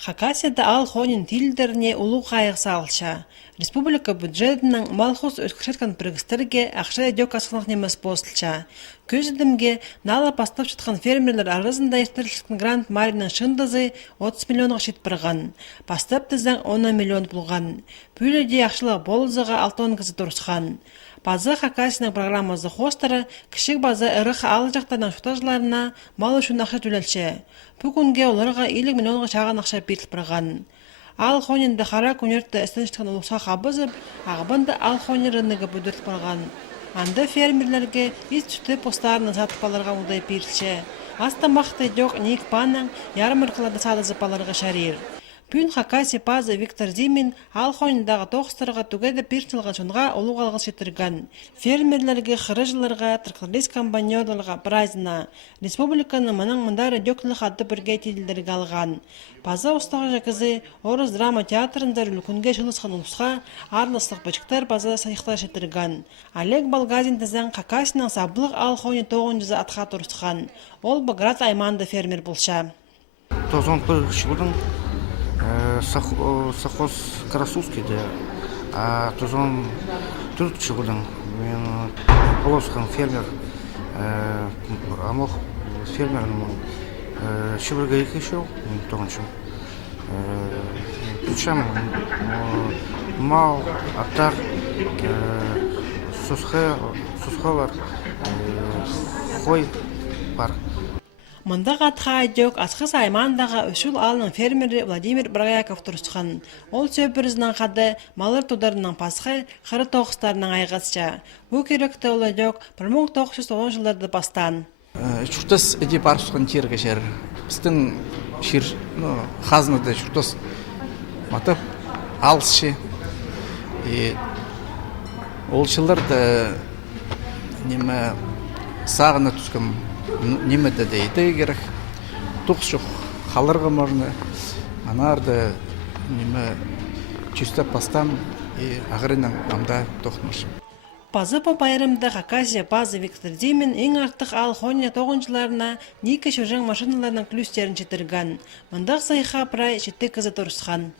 Хакасияда ал хонин тилдеріне улуу кайык салча. Республика бюджетінің малхоз өткөрүшөткөн пиргистерге акча жок асылык немес постулча. Көзүдүмге нала бастап жаткан фермерлер арасында эстелиштин грант маринин шындызы 30 миллионга чет барган. Бастап тизең 10 миллион булган. Пүлөдө акчалык болзага 6 кызы турушкан. База Хакасияның программасы хостары кишик база ырых ал жактардан шутажларына мал үчүн акча төлөлчү. Бүгүнге оларга 50 миллионга чаган акча берилип барган. Ал хонинде хара күнөртө эстенчтен улуса кабызып, агыбында ал хонирыныгы бүдүртүп барган. Анда фермерлерге ит сүтү постарына сатып алырга удай берилчү. Аста макты жок ник панын ярмаркаларда сатып алырга шарир. Пүн Хакасия пазы Виктор Зимин ал хониндағы тоқыстарға түгеді перчилған шонға улуг алгыс жетирган. Фермерлерге, хырыжларга, тракторист комбайнерларга прайзына республиканы манын мындары дөклік адды бірге тилдерге алған. Паза устағы жакызы Орыс драма театрында үлкінге жылысқан улусқа арлыслық бачықтар паза сайықтар жетирган. Олег Балгазин тізен Хакасияның саблық ал хони 9 атқа турысқан. Ол Баграт айманды фермер болша. 91 жылдың совхоз Красуский, а тузон түрк жылдың мен Полосқан фермер, амох фермерінің шүбірге екі шел, тоғыншым. Түтшам мал, аттар, сусхалар, хой бар. Мындақ атқа жок асқыс аймандағы үшіл алының фермері Владимир Брагяков тұрысқан. Ол сөпірізінің қады малыр тударының пасқы қыры тоқыстарының айғасча. Бұл керекті олы жок 1990 жылдарды бастан. Шүртіс әде бар сұқын терге жер. Біздің шер қазынады шүртіс матып алысшы. Ол жылдарды немі сағына түскім немеді дейті керек. Тұқс жоқ қалырға мұрны. Анарды немі чүстеп бастам ағырының амда тоқмышым. Пазы по байрымда Хакасия пазы Виктор Зимин ең артық ал хония 9-жыларына неке шөжең машиналарының клюстерін жетірген. Мындақ сайға прай жетті кізі тұрысқан.